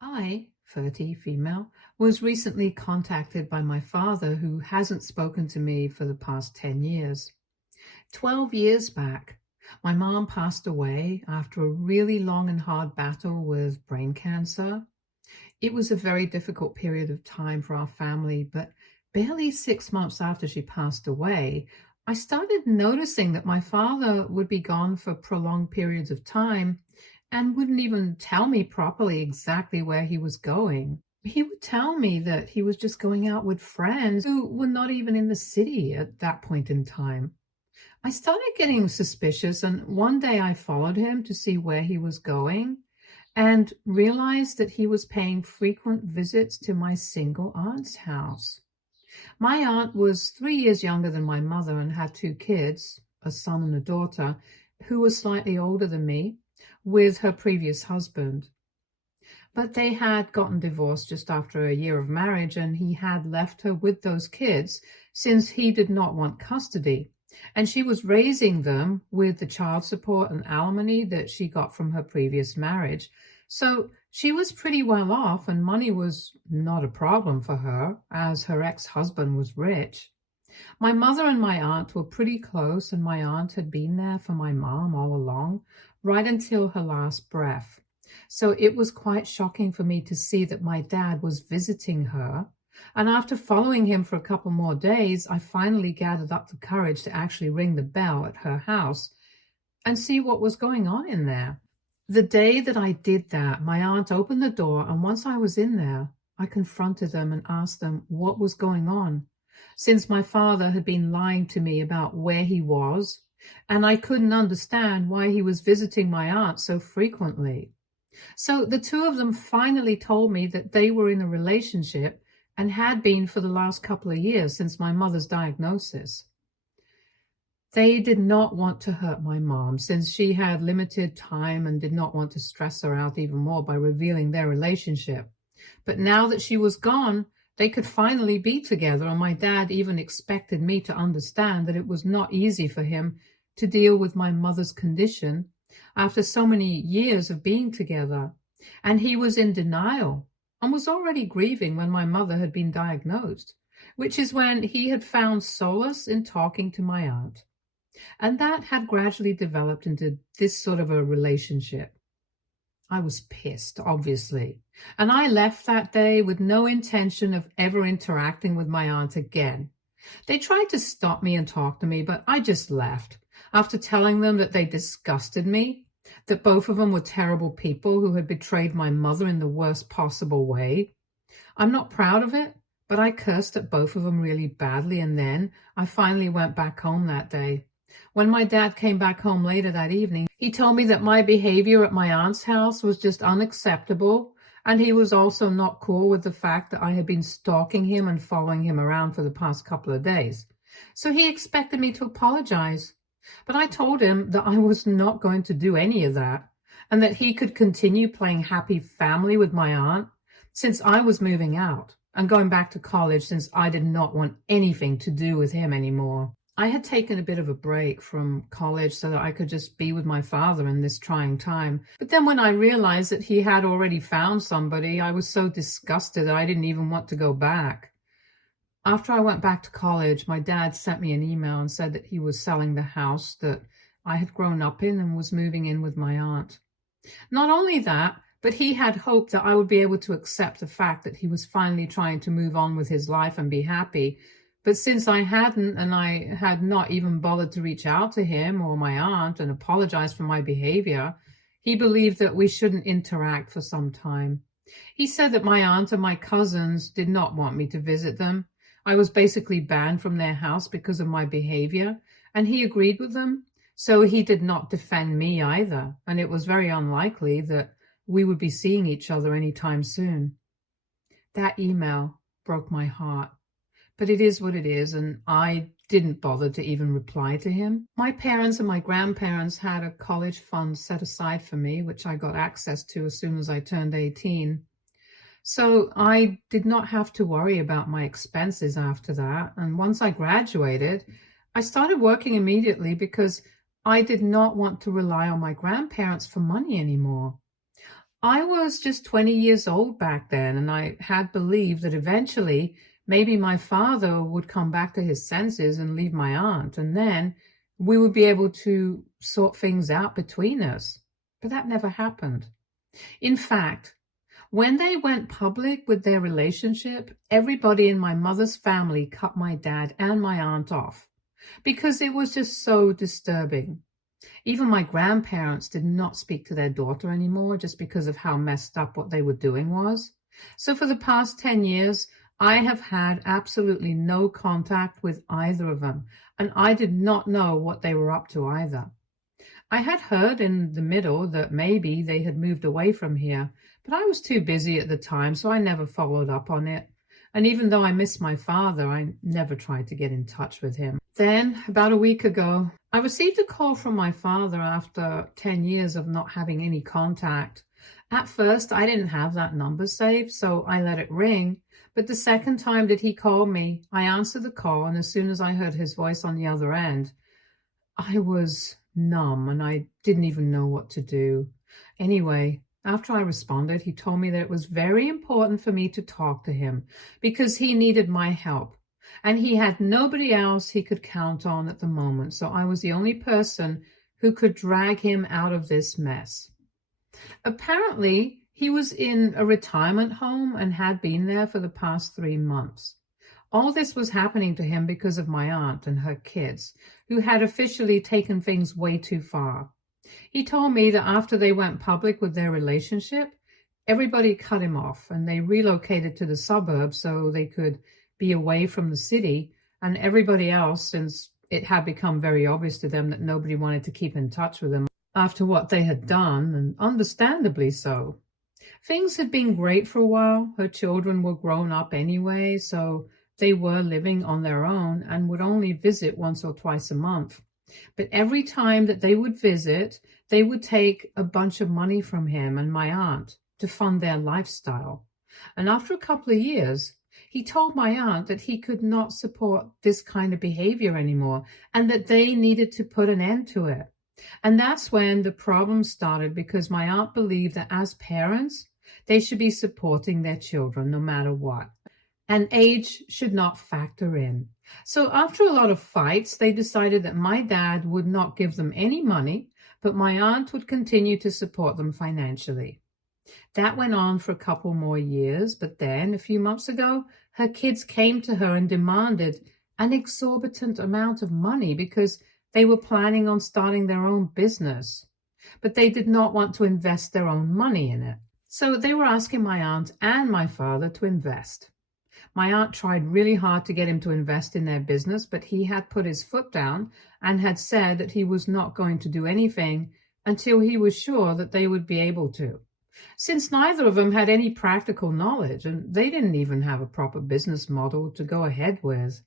I, 30, female, was recently contacted by my father who hasn't spoken to me for the past 10 years. 12 years back, my mom passed away after a really long and hard battle with brain cancer. It was a very difficult period of time for our family, but barely 6 months after she passed away, I started noticing that my father would be gone for prolonged periods of time and wouldn't even tell me properly exactly where he was going. He would tell me that he was just going out with friends who were not even in the city at that point in time. I started getting suspicious, and one day I followed him to see where he was going and realized that he was paying frequent visits to my single aunt's house. My aunt was 3 years younger than my mother and had two kids, a son and a daughter, who was slightly older than me, with her previous husband. But they had gotten divorced just after a year of marriage, and he had left her with those kids since he did not want custody. And she was raising them with the child support and alimony that she got from her previous marriage. So she was pretty well off, and money was not a problem for her, as her ex-husband was rich. My mother and my aunt were pretty close, and my aunt had been there for my mom all along, right until her last breath. So it was quite shocking for me to see that my dad was visiting her. And after following him for a couple more days, I finally gathered up the courage to actually ring the bell at her house and see what was going on in there. The day that I did that, my aunt opened the door, and once I was in there, I confronted them and asked them what was going on, since my father had been lying to me about where he was, and I couldn't understand why he was visiting my aunt so frequently. So the two of them finally told me that they were in a relationship and had been for the last couple of years since my mother's diagnosis. They did not want to hurt my mom since she had limited time and did not want to stress her out even more by revealing their relationship. But now that she was gone, they could finally be together, and my dad even expected me to understand that it was not easy for him to deal with my mother's condition after so many years of being together. And he was in denial and was already grieving when my mother had been diagnosed, which is when he had found solace in talking to my aunt. And that had gradually developed into this sort of a relationship. I was pissed, obviously, and I left that day with no intention of ever interacting with my aunt again. They tried to stop me and talk to me, but I just left after telling them that they disgusted me, that both of them were terrible people who had betrayed my mother in the worst possible way. I'm not proud of it, but I cursed at both of them really badly, and then I finally went back home that day. When my dad came back home later that evening, he told me that my behavior at my aunt's house was just unacceptable, and he was also not cool with the fact that I had been stalking him and following him around for the past couple of days. So he expected me to apologize. But I told him that I was not going to do any of that, and that he could continue playing happy family with my aunt since I was moving out and going back to college since I did not want anything to do with him anymore. I had taken a bit of a break from college so that I could just be with my father in this trying time. But then when I realized that he had already found somebody, I was so disgusted that I didn't even want to go back. After I went back to college, my dad sent me an email and said that he was selling the house that I had grown up in and was moving in with my aunt. Not only that, but he had hoped that I would be able to accept the fact that he was finally trying to move on with his life and be happy. But since I hadn't, and I had not even bothered to reach out to him or my aunt and apologize for my behavior, he believed that we shouldn't interact for some time. He said that my aunt and my cousins did not want me to visit them. I was basically banned from their house because of my behavior, and he agreed with them. So he did not defend me either, and it was very unlikely that we would be seeing each other anytime soon. That email broke my heart. But it is what it is, and I didn't bother to even reply to him. My parents and my grandparents had a college fund set aside for me, which I got access to as soon as I turned 18. So I did not have to worry about my expenses after that. And once I graduated, I started working immediately because I did not want to rely on my grandparents for money anymore. I was just 20 years old back then, and I had believed that eventually maybe my father would come back to his senses and leave my aunt, and then we would be able to sort things out between us. But that never happened. In fact, when they went public with their relationship, everybody in my mother's family cut my dad and my aunt off because it was just so disturbing. Even my grandparents did not speak to their daughter anymore just because of how messed up what they were doing was. So for the past 10 years, I have had absolutely no contact with either of them, and I did not know what they were up to either. I had heard in the middle that maybe they had moved away from here, but I was too busy at the time, so I never followed up on it. And even though I miss my father, I never tried to get in touch with him. Then, about a week ago, I received a call from my father after 10 years of not having any contact. At first, I didn't have that number saved, so I let it ring. But the second time that he called me, I answered the call, and as soon as I heard his voice on the other end, I was numb and I didn't even know what to do. Anyway, after I responded, he told me that it was very important for me to talk to him because he needed my help. And he had nobody else he could count on at the moment. So I was the only person who could drag him out of this mess. Apparently, he was in a retirement home and had been there for the past 3 months. All this was happening to him because of my aunt and her kids, who had officially taken things way too far. He told me that after they went public with their relationship, everybody cut him off and they relocated to the suburbs so they could be away from the city, and everybody else, since it had become very obvious to them that nobody wanted to keep in touch with them after what they had done, and understandably so. Things had been great for a while. Her children were grown up anyway, so they were living on their own and would only visit once or twice a month. But every time that they would visit, they would take a bunch of money from him and my aunt to fund their lifestyle. And after a couple of years, he told my aunt that he could not support this kind of behavior anymore and that they needed to put an end to it. And that's when the problem started, because my aunt believed that as parents, they should be supporting their children no matter what. And age should not factor in. So after a lot of fights, they decided that my dad would not give them any money, but my aunt would continue to support them financially. That went on for a couple more years, but then a few months ago, her kids came to her and demanded an exorbitant amount of money because they were planning on starting their own business, but they did not want to invest their own money in it. So they were asking my aunt and my father to invest. My aunt tried really hard to get him to invest in their business, but he had put his foot down and had said that he was not going to do anything until he was sure that they would be able to. Since neither of them had any practical knowledge, and they didn't even have a proper business model to go ahead with.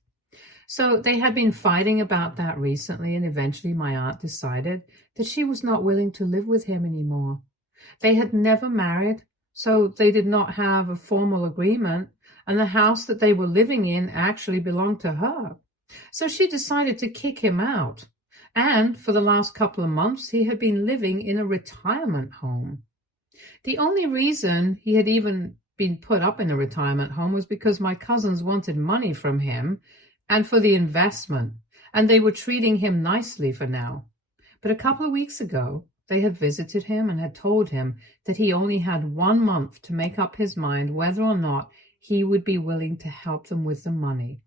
So they had been fighting about that recently, and eventually my aunt decided that she was not willing to live with him anymore. They had never married, so they did not have a formal agreement, and the house that they were living in actually belonged to her. So she decided to kick him out. And for the last couple of months, he had been living in a retirement home. The only reason he had even been put up in a retirement home was because my cousins wanted money from him and for the investment, and they were treating him nicely for now. But a couple of weeks ago, they had visited him and had told him that he only had 1 month to make up his mind whether or not he would be willing to help them with the money.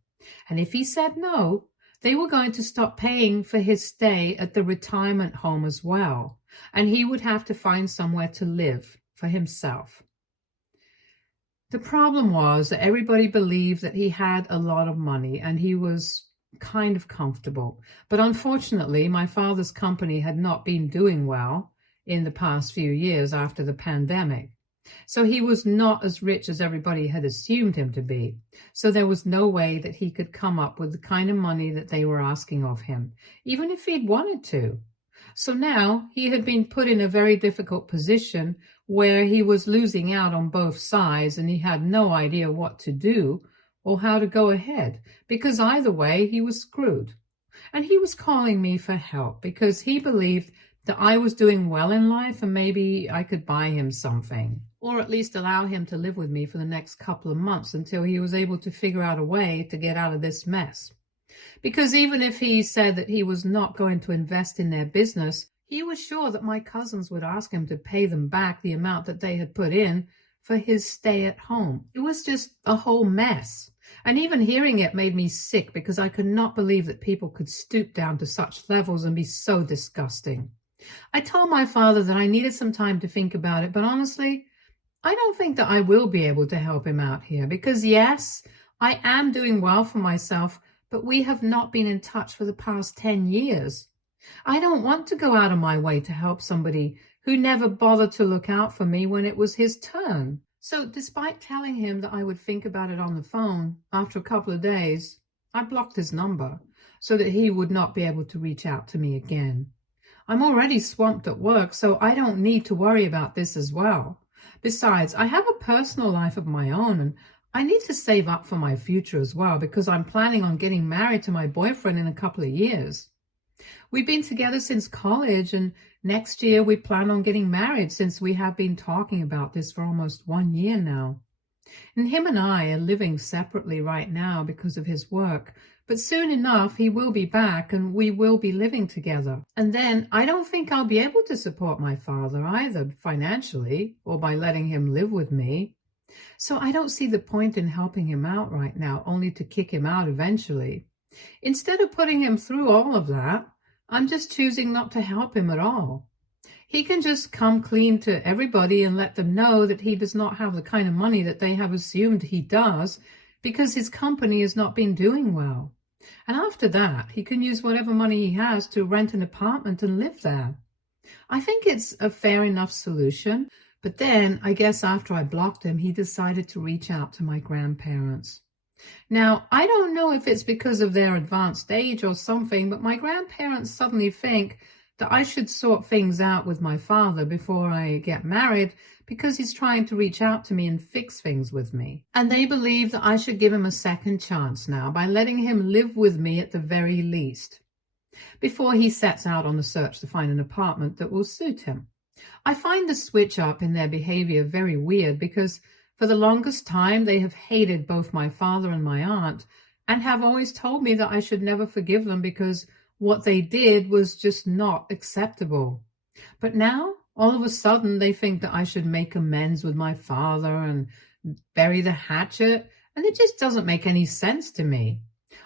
And if he said no, they were going to stop paying for his stay at the retirement home as well, and he would have to find somewhere to live for himself. The problem was that everybody believed that he had a lot of money and he was kind of comfortable. But unfortunately, my father's company had not been doing well in the past few years after the pandemic. So he was not as rich as everybody had assumed him to be. So there was no way that he could come up with the kind of money that they were asking of him, even if he'd wanted to. So now he had been put in a very difficult position where he was losing out on both sides, and he had no idea what to do or how to go ahead, because either way he was screwed. And he was calling me for help because he believed that I was doing well in life and maybe I could buy him something, or at least allow him to live with me for the next couple of months until he was able to figure out a way to get out of this mess. Because even if he said that he was not going to invest in their business, he was sure that my cousins would ask him to pay them back the amount that they had put in for his stay at home. It was just a whole mess. And even hearing it made me sick because I could not believe that people could stoop down to such levels and be so disgusting. I told my father that I needed some time to think about it, but honestly, I don't think that I will be able to help him out here because yes, I am doing well for myself, but we have not been in touch for the past 10 years. I don't want to go out of my way to help somebody who never bothered to look out for me when it was his turn. So despite telling him that I would think about it on the phone, after a couple of days, I blocked his number so that he would not be able to reach out to me again. I'm already swamped at work, so I don't need to worry about this as well. Besides, I have a personal life of my own, and I need to save up for my future as well because I'm planning on getting married to my boyfriend in a couple of years. We've been together since college, and next year we plan on getting married since we have been talking about this for almost 1 year now. And him and I are living separately right now because of his work, but soon enough he will be back and we will be living together. And then I don't think I'll be able to support my father either financially or by letting him live with me. So I don't see the point in helping him out right now, only to kick him out eventually. Instead of putting him through all of that, I'm just choosing not to help him at all. He can just come clean to everybody and let them know that he does not have the kind of money that they have assumed he does because his company has not been doing well. And after that, he can use whatever money he has to rent an apartment and live there. I think it's a fair enough solution, but then I guess after I blocked him, he decided to reach out to my grandparents. Now, I don't know if it's because of their advanced age or something, but my grandparents suddenly think that I should sort things out with my father before I get married because he's trying to reach out to me and fix things with me. And they believe that I should give him a second chance now by letting him live with me at the very least, before he sets out on the search to find an apartment that will suit him. I find the switch up in their behavior very weird because for the longest time, they have hated both my father and my aunt and have always told me that I should never forgive them because what they did was just not acceptable. But now, all of a sudden, they think that I should make amends with my father and bury the hatchet, and it just doesn't make any sense to me.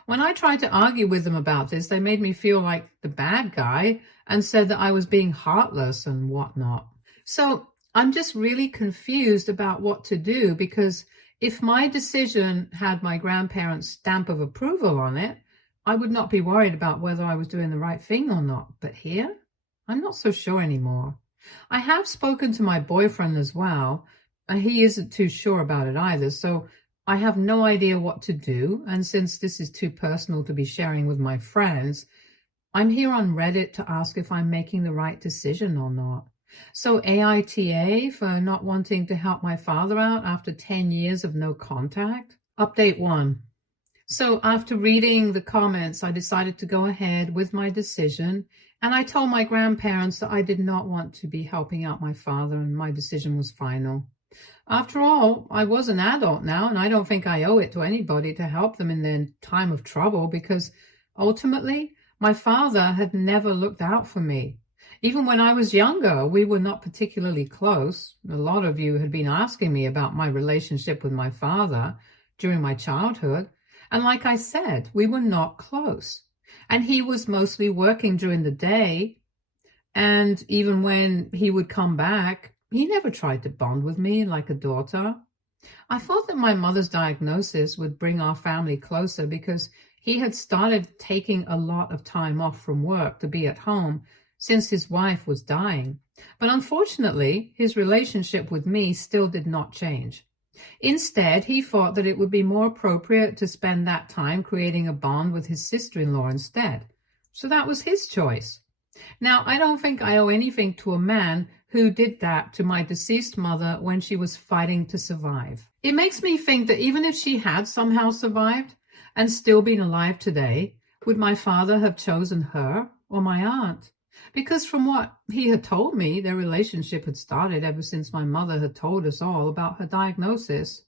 When I tried to argue with them about this, they made me feel like the bad guy and said that I was being heartless and whatnot. So I'm just really confused about what to do because if my decision had my grandparents' stamp of approval on it, I would not be worried about whether I was doing the right thing or not. But here, I'm not so sure anymore. I have spoken to my boyfriend as well, and he isn't too sure about it either. So I have no idea what to do. And since this is too personal to be sharing with my friends, I'm here on Reddit to ask if I'm making the right decision or not. So AITA for not wanting to help my father out after 10 years of no contact. Update 1. So after reading the comments, I decided to go ahead with my decision, and I told my grandparents that I did not want to be helping out my father, and my decision was final. After all, I was an adult now, and I don't think I owe it to anybody to help them in their time of trouble because ultimately, my father had never looked out for me. Even when I was younger, we were not particularly close. A lot of you had been asking me about my relationship with my father during my childhood. And like I said, we were not close. And he was mostly working during the day. And even when he would come back, he never tried to bond with me like a daughter. I thought that my mother's diagnosis would bring our family closer because he had started taking a lot of time off from work to be at home since his wife was dying. But unfortunately, his relationship with me still did not change. Instead, he thought that it would be more appropriate to spend that time creating a bond with his sister-in-law instead. So that was his choice. Now, I don't think I owe anything to a man who did that to my deceased mother when she was fighting to survive. It makes me think that even if she had somehow survived and still been alive today, would my father have chosen her or my aunt? because from what he had told me, their relationship had started ever since my mother had told us all about her diagnosis.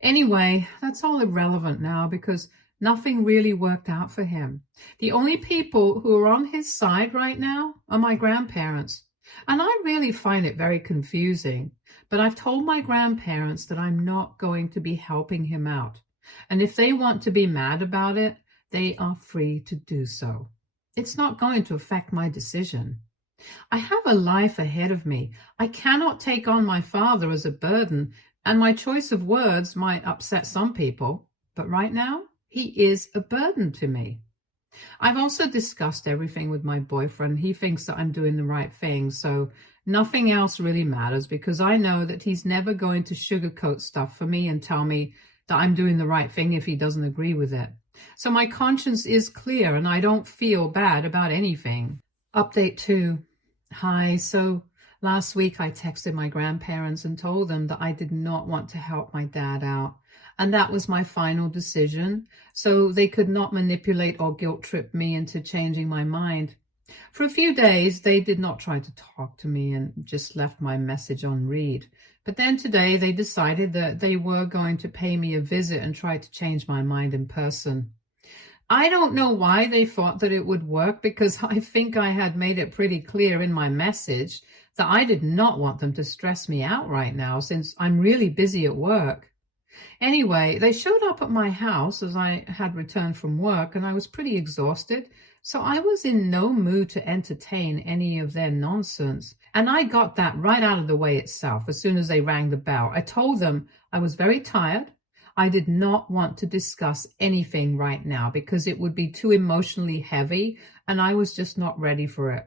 Anyway, that's all irrelevant now because nothing really worked out for him. The only people who are on his side right now are my grandparents. And I really find it very confusing. But I've told my grandparents that I'm not going to be helping him out. And if they want to be mad about it, they are free to do so. It's not going to affect my decision. I have a life ahead of me. I cannot take on my father as a burden, and my choice of words might upset some people, but right now, he is a burden to me. I've also discussed everything with my boyfriend. He thinks that I'm doing the right thing, so nothing else really matters because I know that he's never going to sugarcoat stuff for me and tell me that I'm doing the right thing if he doesn't agree with it. So my conscience is clear and I don't feel bad about anything. Update 2. Hi, so last week I texted my grandparents and told them that I did not want to help my dad out. And that was my final decision, so they could not manipulate or guilt trip me into changing my mind. For a few days, they did not try to talk to me and just left my message on read. But then today, they decided that they were going to pay me a visit and try to change my mind in person. I don't know why they thought that it would work because I think I had made it pretty clear in my message that I did not want them to stress me out right now since I'm really busy at work. Anyway, they showed up at my house as I had returned from work and I was pretty exhausted, so I was in no mood to entertain any of their nonsense. And I got that right out of the way itself as soon as they rang the bell. I told them I was very tired. I did not want to discuss anything right now because it would be too emotionally heavy and I was just not ready for it.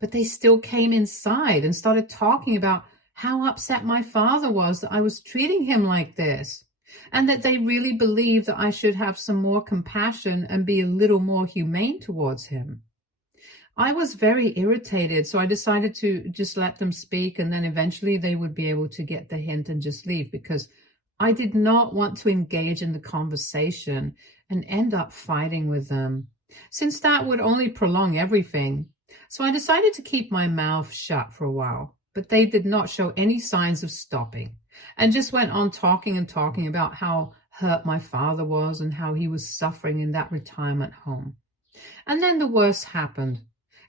But they still came inside and started talking about how upset my father was that I was treating him like this, and that they really believed that I should have some more compassion and be a little more humane towards him. I was very irritated, so I decided to just let them speak, and then eventually they would be able to get the hint and just leave because I did not want to engage in the conversation and end up fighting with them, since that would only prolong everything. So I decided to keep my mouth shut for a while. But they did not show any signs of stopping and just went on talking and talking about how hurt my father was and how he was suffering in that retirement home. And then the worst happened.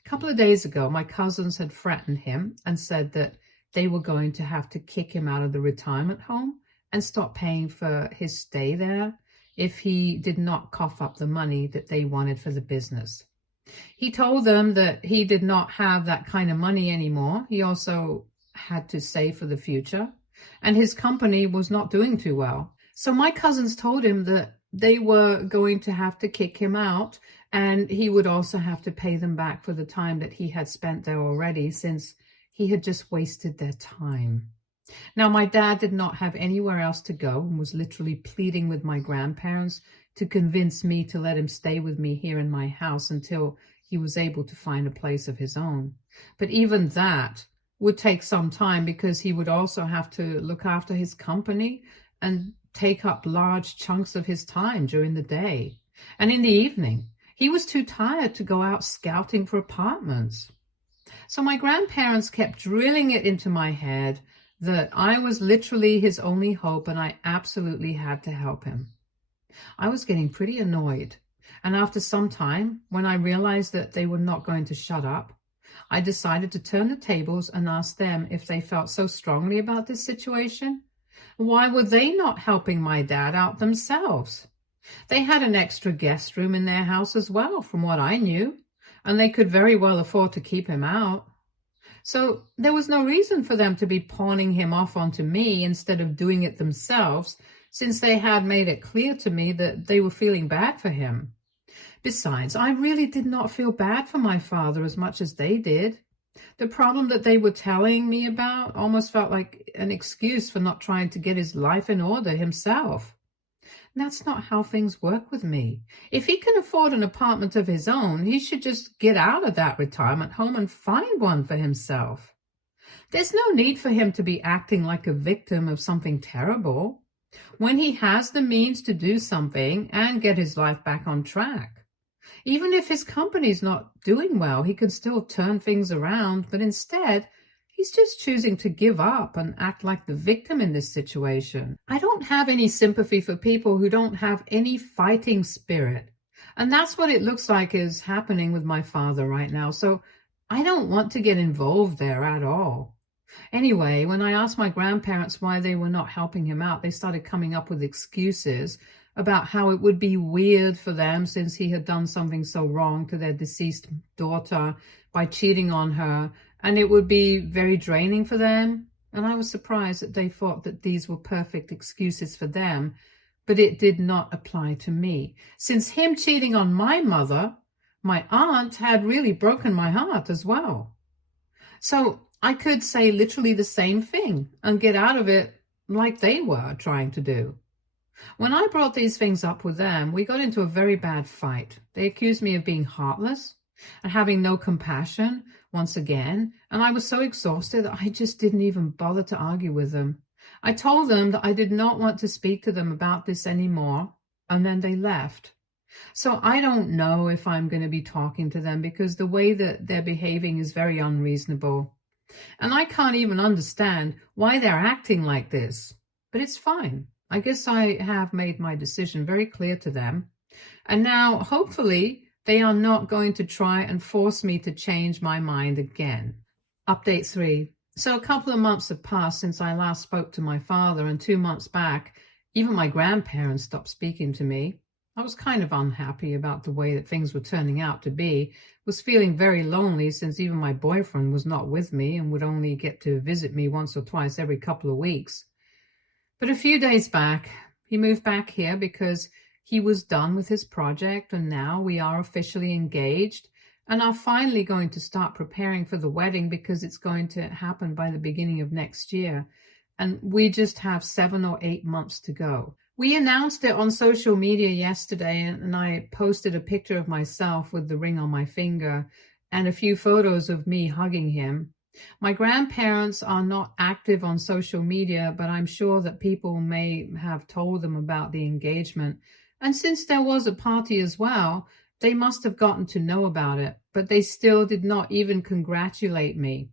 A couple of days ago, my cousins had threatened him and said that they were going to have to kick him out of the retirement home and stop paying for his stay there if he did not cough up the money that they wanted for the business. He told them that he did not have that kind of money anymore. He also had to save for the future, and his company was not doing too well. So my cousins told him that they were going to have to kick him out, and he would also have to pay them back for the time that he had spent there already, since he had just wasted their time. Now, my dad did not have anywhere else to go and was literally pleading with my grandparents to convince me to let him stay with me here in my house until he was able to find a place of his own. But even that would take some time because he would also have to look after his company and take up large chunks of his time during the day. And in the evening, he was too tired to go out scouting for apartments. So my grandparents kept drilling it into my head that I was literally his only hope and I absolutely had to help him. I was getting pretty annoyed, and after some time, when I realized that they were not going to shut up, I decided to turn the tables and ask them if they felt so strongly about this situation. Why were they not helping my dad out themselves? They had an extra guest room in their house as well, from what I knew, and they could very well afford to keep him out. So there was no reason for them to be pawning him off onto me instead of doing it themselves, since they had made it clear to me that they were feeling bad for him. Besides, I really did not feel bad for my father as much as they did. The problem that they were telling me about almost felt like an excuse for not trying to get his life in order himself. That's not how things work with me. If he can afford an apartment of his own, he should just get out of that retirement home and find one for himself. There's no need for him to be acting like a victim of something terrible when he has the means to do something and get his life back on track. Even if his company's not doing well, he can still turn things around, but instead, he's just choosing to give up and act like the victim in this situation. I don't have any sympathy for people who don't have any fighting spirit. And that's what it looks like is happening with my father right now. So I don't want to get involved there at all. Anyway, when I asked my grandparents why they were not helping him out, they started coming up with excuses about how it would be weird for them since he had done something so wrong to their deceased daughter by cheating on her, and it would be very draining for them. And I was surprised that they thought that these were perfect excuses for them, but it did not apply to me. Since him cheating on my mother, my aunt had really broken my heart as well. So I could say literally the same thing and get out of it like they were trying to do. When I brought these things up with them, we got into a very bad fight. They accused me of being heartless and having no compassion once again, and I was so exhausted that I just didn't even bother to argue with them. I told them that I did not want to speak to them about this anymore, and then they left. So I don't know if I'm going to be talking to them because the way that they're behaving is very unreasonable. And I can't even understand why they're acting like this. But it's fine. I guess I have made my decision very clear to them. And now, hopefully, they are not going to try and force me to change my mind again. Update 3. So a couple of months have passed since I last spoke to my father, and 2 months back, even my grandparents stopped speaking to me. I was kind of unhappy about the way that things were turning out to be, was feeling very lonely since even my boyfriend was not with me and would only get to visit me once or twice every couple of weeks. But a few days back, he moved back here because he was done with his project, and now we are officially engaged and are finally going to start preparing for the wedding because it's going to happen by the beginning of next year. And we just have 7 or 8 months to go. We announced it on social media yesterday, and I posted a picture of myself with the ring on my finger and a few photos of me hugging him. My grandparents are not active on social media, but I'm sure that people may have told them about the engagement. And since there was a party as well, they must have gotten to know about it, but they still did not even congratulate me.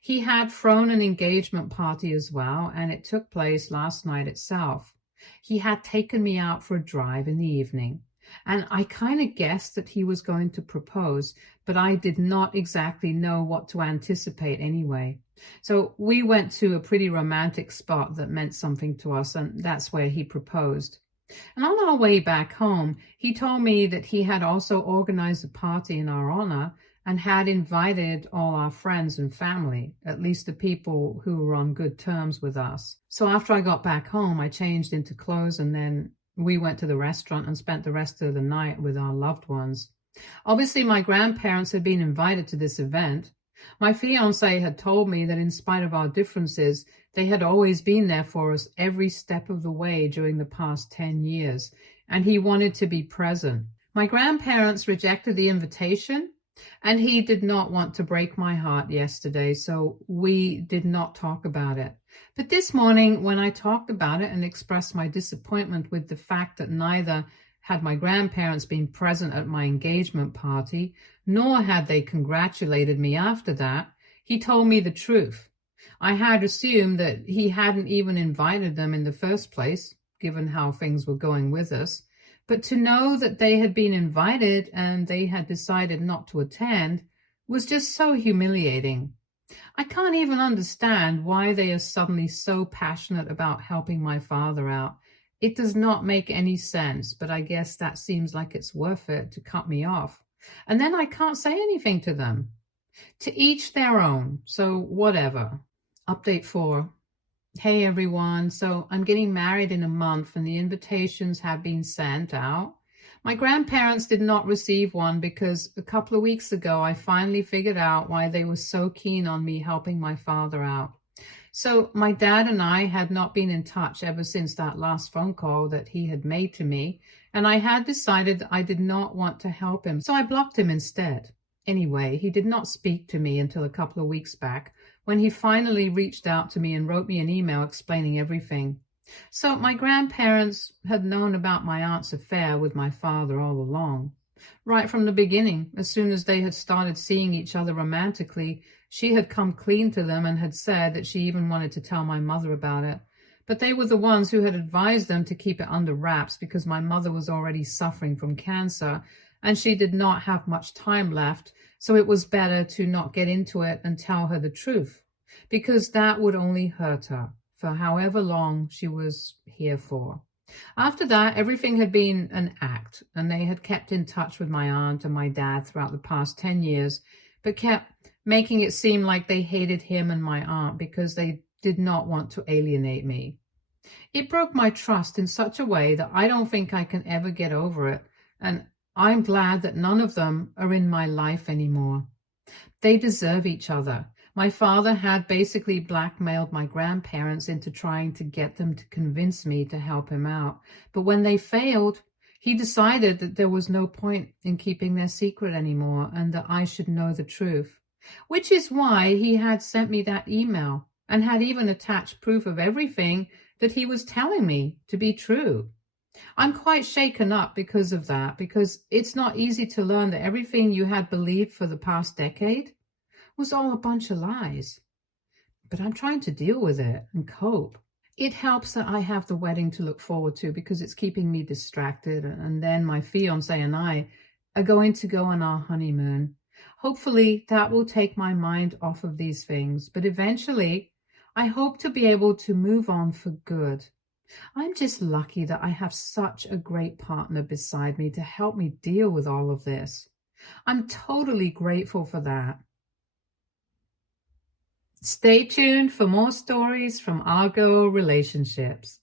He had thrown an engagement party as well, and it took place last night itself. He had taken me out for a drive in the evening, and I kind of guessed that he was going to propose, but I did not exactly know what to anticipate anyway. So we went to a pretty romantic spot that meant something to us, and that's where he proposed. And on our way back home, he told me that he had also organized a party in our honor and had invited all our friends and family, at least the people who were on good terms with us. So after I got back home, I changed into clothes, and then we went to the restaurant and spent the rest of the night with our loved ones. Obviously, my grandparents had been invited to this event. My fiancé had told me that in spite of our differences, they had always been there for us every step of the way during the past 10 years, and he wanted to be present. My grandparents rejected the invitation, and he did not want to break my heart yesterday, so we did not talk about it. But this morning, when I talked about it and expressed my disappointment with the fact that neither had my grandparents been present at my engagement party, nor had they congratulated me after that, he told me the truth. I had assumed that he hadn't even invited them in the first place, given how things were going with us. But to know that they had been invited and they had decided not to attend was just so humiliating. I can't even understand why they are suddenly so passionate about helping my father out. It does not make any sense, but I guess that seems like it's worth it to cut me off. And then I can't say anything to them. To each their own, so whatever. Update 4. Hey everyone, so I'm getting married in a month and the invitations have been sent out. My grandparents did not receive one because a couple of weeks ago I finally figured out why they were so keen on me helping my father out. So my dad and I had not been in touch ever since that last phone call that he had made to me, and I had decided that I did not want to help him, so I blocked him instead. Anyway, he did not speak to me until a couple of weeks back, when he finally reached out to me and wrote me an email explaining everything. So my grandparents had known about my aunt's affair with my father all along. Right from the beginning, as soon as they had started seeing each other romantically, she had come clean to them and had said that she even wanted to tell my mother about it. But they were the ones who had advised them to keep it under wraps because my mother was already suffering from cancer and she did not have much time left, so it was better to not get into it and tell her the truth, because that would only hurt her for however long she was here for. After that, everything had been an act, and they had kept in touch with my aunt and my dad throughout the past 10 years, but kept making it seem like they hated him and my aunt because they did not want to alienate me. It broke my trust in such a way that I don't think I can ever get over it, and I'm glad that none of them are in my life anymore. They deserve each other. My father had basically blackmailed my grandparents into trying to get them to convince me to help him out. But when they failed, he decided that there was no point in keeping their secret anymore and that I should know the truth, which is why he had sent me that email and had even attached proof of everything that he was telling me to be true. I'm quite shaken up because of that, because it's not easy to learn that everything you had believed for the past decade was all a bunch of lies. But I'm trying to deal with it and cope. It helps that I have the wedding to look forward to because it's keeping me distracted, and then my fiance and I are going to go on our honeymoon. Hopefully that will take my mind off of these things, but eventually I hope to be able to move on for good. I'm just lucky that I have such a great partner beside me to help me deal with all of this. I'm totally grateful for that. Stay tuned for more stories from Argo Relationships.